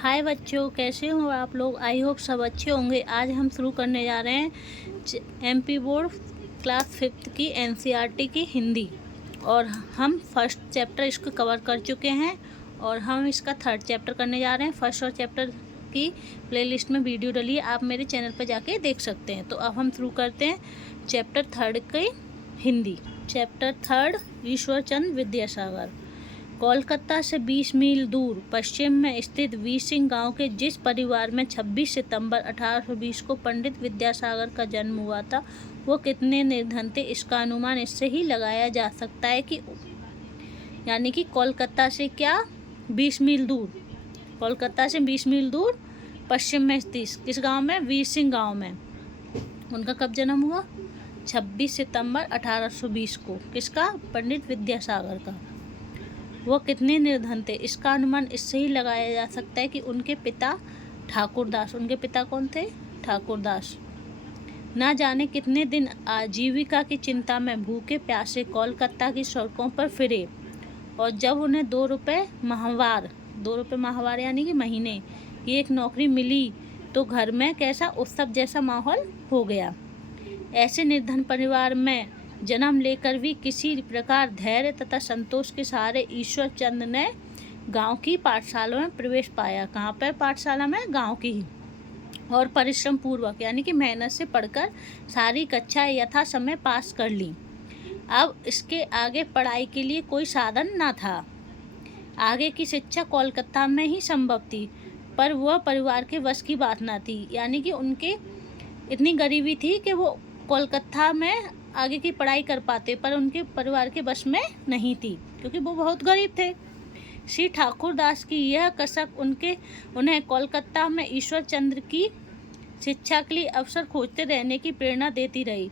हाय बच्चों, कैसे हो आप लोग। आई होप सब अच्छे होंगे। आज हम शुरू करने जा रहे हैं एमपी बोर्ड क्लास 5th की एनसीईआरटी की हिंदी। और हम फर्स्ट चैप्टर इसको कवर कर चुके हैं और हम इसका थर्ड चैप्टर करने जा रहे हैं। फर्स्ट और चैप्टर की प्लेलिस्ट में वीडियो डली है, आप मेरे चैनल पर जाके देख सकते हैं। तो अब हम शुरू करते हैं चैप्टर थर्ड की हिंदी। Chapter third, Ishwar Chandra Vidyasagar. कोलकाता से 20 मील दूर पश्चिम में स्थित वीर सिंह गांव के जिस परिवार में 26 सितंबर 1820 को पंडित विद्यासागर का जन्म हुआ था, वो कितने निर्धन थे, इसका अनुमान इससे ही लगाया जा सकता है कि यानी कि कोलकाता से क्या 20 मील दूर, कोलकाता से 20 मील दूर पश्चिम में स्थित किस गांव में, वीर सिंह गांव में उनका कब जन्म हुआ, 26 सितंबर 1820 को। किसका, पंडित विद्यासागर का। वो कितने निर्धन थे, इसका अनुमान इससे ही लगाया जा सकता है कि उनके पिता ठाकुरदास, उनके पिता कौन थे, ठाकुरदास, ना जाने कितने दिन आजीविका की चिंता में भूखे प्यासे कोलकाता की सड़कों पर फिरे। और जब उन्हें 2 रुपये माहवार यानी कि महीने की एक नौकरी मिली तो घर में कैसा उत्सव जैसा माहौल हो गया। ऐसे निर्धन परिवार में जन्म लेकर भी किसी प्रकार धैर्य तथा संतोष के सहारे ईश्वर चंद्र ने गांव की पाठशाला में प्रवेश पाया। कहाँ पर पाठशाला में, गांव की ही। और परिश्रम पूर्वक यानी कि मेहनत से पढ़कर सारी कक्षाएं यथा समय पास कर ली। अब इसके आगे पढ़ाई के लिए कोई साधन न था। आगे की शिक्षा कोलकाता में ही संभव थी, पर वह परिवार के वश की बात न थी। यानी कि उनके इतनी गरीबी थी कि वो कोलकाता में आगे की पढ़ाई कर पाते, पर उनके परिवार के बस में नहीं थी क्योंकि वो बहुत गरीब थे। श्री ठाकुरदास की यह कसक उन्हें कोलकाता में ईश्वर चंद्र की शिक्षा के लिए अवसर खोजते रहने की प्रेरणा देती रही।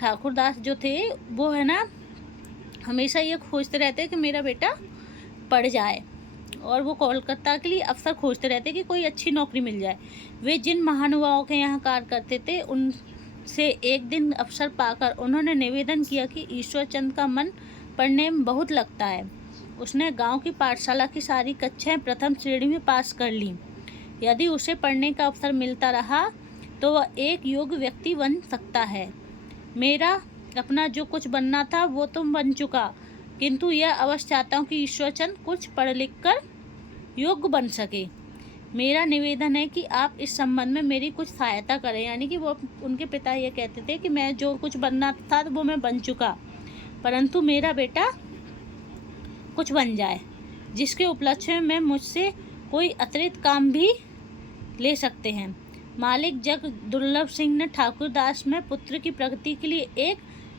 ठाकुरदास जो थे वो है ना, हमेशा ये खोजते रहते कि मेरा बेटा पढ़ जाए, और वो कोलकाता के लिए अवसर खोजते रहते कि कोई अच्छी नौकरी मिल जाए। वे जिन महानुभावों के यहाँ कार्य करते थे उनसे एक दिन अवसर पाकर उन्होंने निवेदन किया कि ईश्वर चंद्र का मन पढ़ने में बहुत लगता है। उसने गांव की पाठशाला की सारी कक्षाएं प्रथम श्रेणी में पास कर ली। यदि उसे पढ़ने का अवसर मिलता रहा तो वह एक योग्य व्यक्ति बन सकता है। मेरा अपना जो कुछ बनना था वो तो बन चुका, किंतु यह अवश्य चाहता हूँ कि ईश्वर चंद्र कुछ पढ़ लिख कर योग्य बन सके। मेरा निवेदन है कि आप इस संबंध में मेरी कुछ सहायता करें। यानी कि वो उनके पिता ये कहते थे कि मैं जो कुछ बनना था वो मैं बन चुका, परंतु मेरा बेटा कुछ बन जाए, जिसके उपलक्ष्य में मुझसे कोई अतिरिक्त काम भी ले सकते हैं। मालिक जग दुर्लभ सिंह ने ठाकुरदास में पुत्र की प्रगति के लिए एक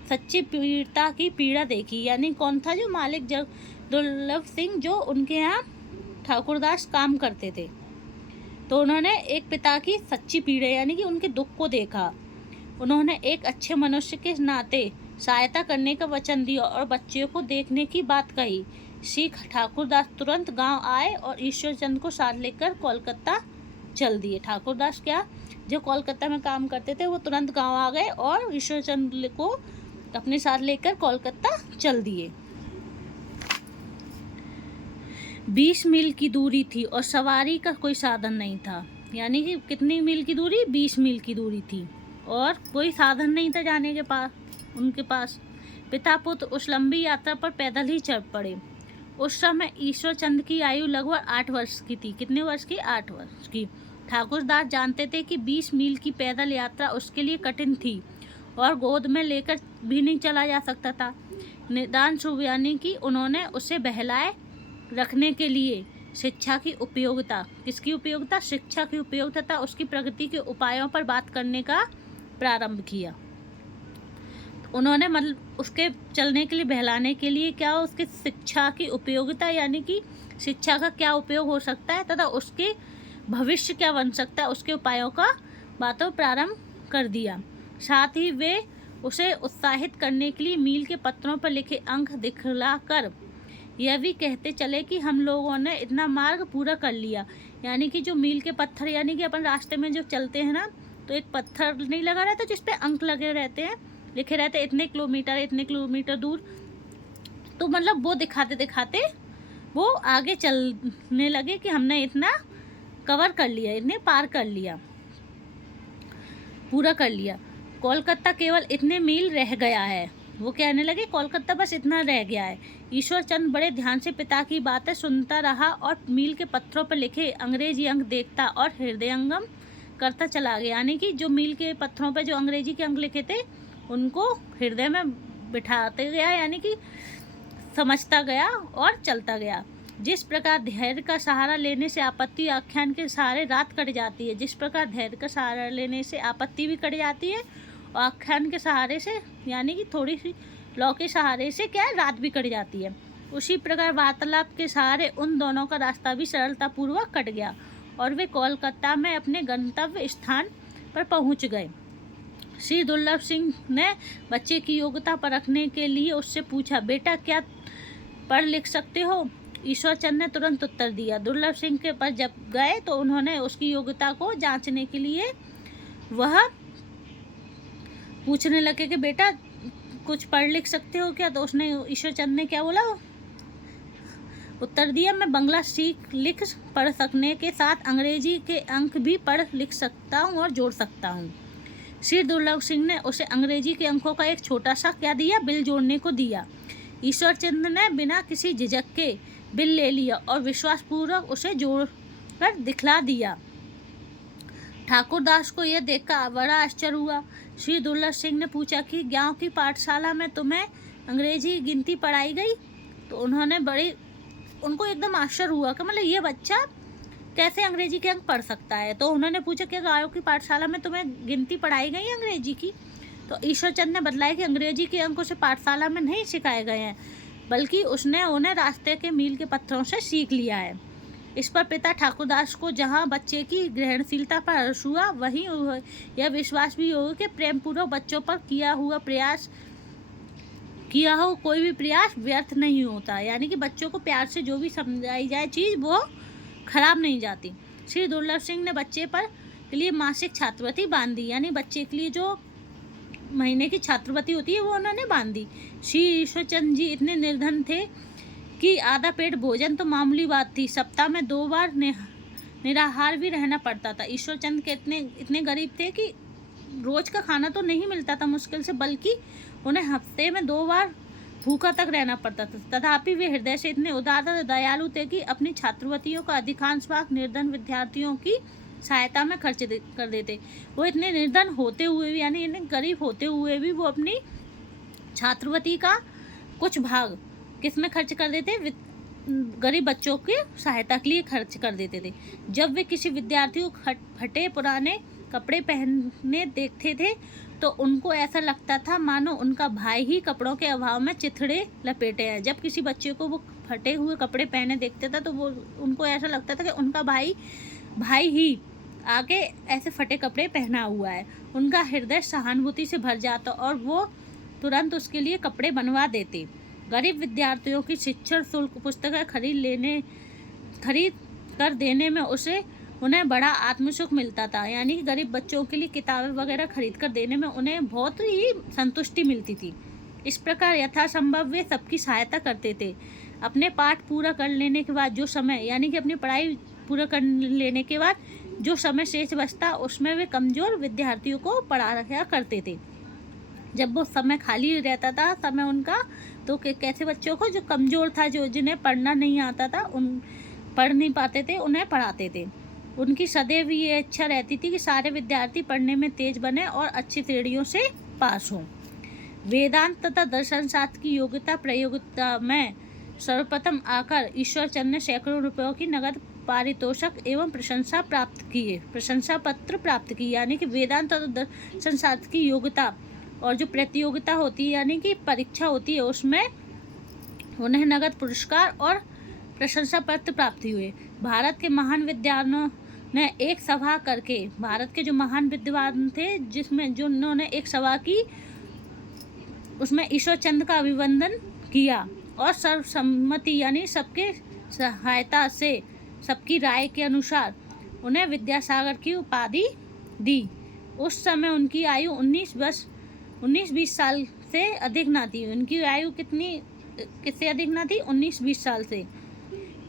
सच्ची पीड़ता की पीड़ा देखी। यानी कौन था, जो मालिक जग दुर्लभ सिंह, जो उनके यहाँ ठाकुरदास काम करते थे, तो उन्होंने एक पिता की सच्ची पीड़ा यानी कि उनके दुख को देखा। उन्होंने एक अच्छे मनुष्य के नाते सहायता करने का वचन दिया और बच्चों को देखने की बात कही। श्री ठाकुरदास तुरंत गांव आए और ईश्वर चंद्र को साथ लेकर कोलकाता चल दिए। ठाकुरदास क्या, जो कोलकाता में काम करते थे, वो तुरंत गांव आ गए और ईश्वर चंद्र को अपने साथ लेकर कोलकाता चल दिए। 20 मील की दूरी थी और सवारी का कोई साधन नहीं था। यानी कि कितनी मील की दूरी, 20 मील की दूरी थी और कोई साधन नहीं था जाने के पास उनके पास। पिता पुत्र उस लंबी यात्रा पर पैदल ही चल पड़े। उस समय ईश्वर चंद्र की आयु लगभग 8 वर्ष की थी। कितने वर्ष की, 8 वर्ष की। ठाकुरदास जानते थे कि 20 मील की पैदल यात्रा उसके लिए कठिन थी और गोद में लेकर भी नहीं चला जा सकता था। निदान शुभ यानी कि उन्होंने उसे बहलाए रखने के लिए शिक्षा की उपयोगिता, किसकी उपयोगिता, शिक्षा की उपयोगिता, उसकी प्रगति के उपायों पर बात करने का प्रारंभ किया। उन्होंने मतलब उसके चलने के लिए, बहलाने के लिए क्या, उसकी शिक्षा की उपयोगिता यानी कि शिक्षा का क्या उपयोग हो सकता है तथा उसके भविष्य क्या बन सकता है, उसके उपायों का बातों प्रारंभ कर दिया। साथ ही वे उसे उत्साहित करने के लिए मील के पत्रों पर लिखे अंक दिखलाकर यह भी कहते चले कि हम लोगों ने इतना मार्ग पूरा कर लिया। यानी कि जो मील के पत्थर, यानी कि अपन रास्ते में जो चलते हैं ना, तो एक पत्थर नहीं लगा रहता जिस पे अंक लगे रहते हैं, लिखे रहते हैं इतने किलोमीटर दूर, तो मतलब वो दिखाते दिखाते वो आगे चलने लगे कि हमने इतना कवर कर लिया, इन्हें पार कर लिया, पूरा कर लिया। कोलकाता केवल इतने मील रह गया है। वो कहने लगे कोलकाता बस इतना रह गया है। ईश्वर चंद बड़े ध्यान से पिता की बातें सुनता रहा और मील के पत्थरों पर लिखे अंग्रेजी अंक देखता और हृदयंगम करता चला गया। यानी कि जो मील के पत्थरों पर जो अंग्रेजी के अंक लिखे थे उनको हृदय में बिठाते गया, यानी कि समझता गया और चलता गया। जिस प्रकार धैर्य का सहारा लेने से आपत्ति आख्यान के सहारे रात कट जाती है, जिस प्रकार धैर्य का सहारा लेने से आपत्ति भी कट जाती है और आख्यान के सहारे से, यानी कि थोड़ी सी लौ के सहारे से क्या है, रात भी कट जाती है, उसी प्रकार वार्तालाप के सहारे उन दोनों का रास्ता भी सरलतापूर्वक कट गया और वे कोलकाता में अपने गंतव्य स्थान पर पहुंच गए। श्री दुर्लभ सिंह ने बच्चे की योग्यता परखने के लिए उससे पूछा, बेटा क्या पढ़ लिख सकते हो? ईश्वर चंद ने तुरंत उत्तर दिया। दुर्लभ सिंह के पास जब गए तो उन्होंने उसकी योग्यता को जांचने के लिए वह पूछने लगे कि बेटा कुछ पढ़ लिख सकते हो क्या? तो उसने, ईश्वर चंद ने क्या बोला, उत्तर दिया, मैं बंगला सीख लिख पढ़ सकने के साथ अंग्रेजी के अंक भी पढ़ लिख सकता हूँ और जोड़ सकता हूँ। श्री दुर्लभ सिंह ने उसे अंग्रेजी के अंकों का एक छोटा सा क्या दिया, बिल जोड़ने को दिया। ईश्वर चंद ने बिना किसी झिझक के बिल ले लिया और विश्वासपूर्वक उसे जोड़कर दिखला दिया। ठाकुरदास को यह देखकर बड़ा आश्चर्य हुआ। श्री दुर्लभ सिंह ने पूछा कि गांव की पाठशाला में तुम्हें अंग्रेजी गिनती पढ़ाई गई? तो उनको एकदम आश्चर्य हुआ कि मतलब ये बच्चा कैसे अंग्रेजी के अंक पढ़ सकता है। तो उन्होंने पूछा कि गांव की पाठशाला में तुम्हें गिनती पढ़ाई गई अंग्रेजी की? तो ईश्वर चंद ने बतलाया कि अंग्रेजी के अंक उसे पाठशाला में नहीं सिखाए गए हैं, बल्कि उसने उन्हें रास्ते के मील के पत्थरों से सीख लिया है। इस पर पिता ठाकुरदास को जहां बच्चे की ग्रहणशीलता पर हर्ष हुआ, वहीं यह विश्वास भी हो कि प्रेमपूर्वक बच्चों पर किया हो कोई भी प्रयास व्यर्थ नहीं होता। यानी कि बच्चों को प्यार से जो भी समझाई जाए चीज़ वो खराब नहीं जाती। श्री दुर्लभ सिंह ने बच्चे पर के लिए मासिक छात्रवृत्ति बांधी, यानी बच्चे के लिए जो महीने की छात्रवृत्ति होती है वो उन्होंने बांधी। श्री ईश्वर चंद जी इतने निर्धन थे कि आधा पेट भोजन तो मामूली बात थी, सप्ताह में 2 बार निराहार भी रहना पड़ता था। ईश्वर चंद के इतने गरीब थे कि रोज का खाना तो नहीं मिलता था मुश्किल से, बल्कि उन्हें हफ्ते में 2 बार भूखा तक रहना पड़ता था। तथापि वे हृदय से इतने उदार और दयालु थे कि अपनी छात्रवृत्तियों का अधिकांश भाग निर्धन विद्यार्थियों की सहायता में खर्च कर देते। वो इतने निर्धन होते हुए भी, यानी इतने गरीब होते हुए भी, वो अपनी छात्रवृत्ति का कुछ भाग किस में खर्च कर देते, गरीब बच्चों की सहायता के लिए खर्च कर देते थे। जब वे किसी विद्यार्थी को फटे पुराने कपड़े पहनने देखते थे तो उनको ऐसा लगता था मानो उनका भाई ही कपड़ों के अभाव में चिथड़े लपेटे हैं। जब किसी बच्चे को वो फटे हुए कपड़े पहने देखते था तो वो उनको ऐसा लगता था कि उनका भाई ही आगे ऐसे फटे कपड़े पहना हुआ है। उनका हृदय सहानुभूति से भर जाता और वो तुरंत उसके लिए कपड़े बनवा देते। गरीब विद्यार्थियों की शिक्षण शुल्क पुस्तकें खरीद कर देने में उन्हें बड़ा आत्मसुख मिलता था। यानी कि गरीब बच्चों के लिए किताबें वगैरह खरीद कर देने में उन्हें बहुत ही संतुष्टि मिलती थी। इस प्रकार यथासंभव वे सबकी सहायता करते थे। अपने पाठ पूरा कर लेने के बाद जो समय, यानी कि अपनी पढ़ाई पूरा कर लेने के बाद जो समय शेष बचता उसमें वे कमज़ोर विद्यार्थियों को पढ़ाया करते थे। जब वो समय खाली रहता था समय उनका, तो कैसे बच्चों को जो कमज़ोर था, जो जिन्हें पढ़ना नहीं आता था, पढ़ नहीं पाते थे, उन्हें पढ़ाते थे। उनकी सदैव ये इच्छा रहती थी कि सारे विद्यार्थी पढ़ने में तेज बने और अच्छी श्रेणियों से पास हों। वेदांत तथा दर्शन शास्त्र की योग्यता प्रयोगिता में सर्वप्रथम आकर ईश्वर चंद ने सैकड़ों रुपयों की नगद पारितोषिक एवं प्रशंसा पत्र प्राप्त किए। यानी कि वेदांत तथा दर्शन शास्त्र की योग्यता और जो प्रतियोगिता होती है, यानी कि परीक्षा होती है, उसमें उन्हें नगद पुरस्कार और प्रशंसा पत्र प्राप्त हुए। भारत के महान विद्वानों ने एक सभा करके, भारत के जो महान विद्वान थे जिसमें जो उन्होंने एक सभा की, उसमें ईश्वर चंद का अभिवंदन किया और सर्वसम्मति यानी सबके सहायता से, सबकी राय के अनुसार उन्हें विद्यासागर की उपाधि दी। उस समय उनकी आयु 19-20 साल से अधिक ना थी। उनकी आयु किससे अधिक ना थी? 19-20 साल से।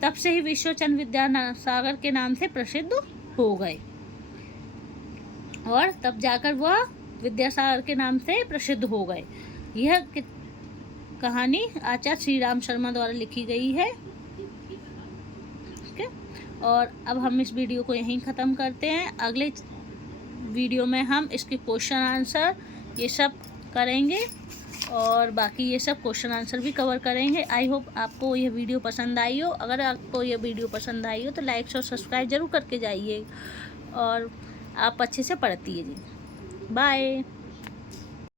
तब से ही विश्वचंद्र विद्यासागर के नाम से प्रसिद्ध हो गए और तब जाकर वह विद्यासागर के नाम से प्रसिद्ध हो गए। यह कहानी आचार्य श्री राम शर्मा द्वारा लिखी गई है। ठीक है, और अब हम इस वीडियो को यहीं ख़त्म करते हैं। अगले वीडियो में हम इसके क्वेश्चन आंसर ये सब करेंगे और बाकी ये सब क्वेश्चन आंसर भी कवर करेंगे। आई होप आपको यह वीडियो पसंद आई हो। अगर आपको यह वीडियो पसंद आई हो तो लाइक और सब्सक्राइब ज़रूर करके जाइए और आप अच्छे से पढ़ती है जी। बाय।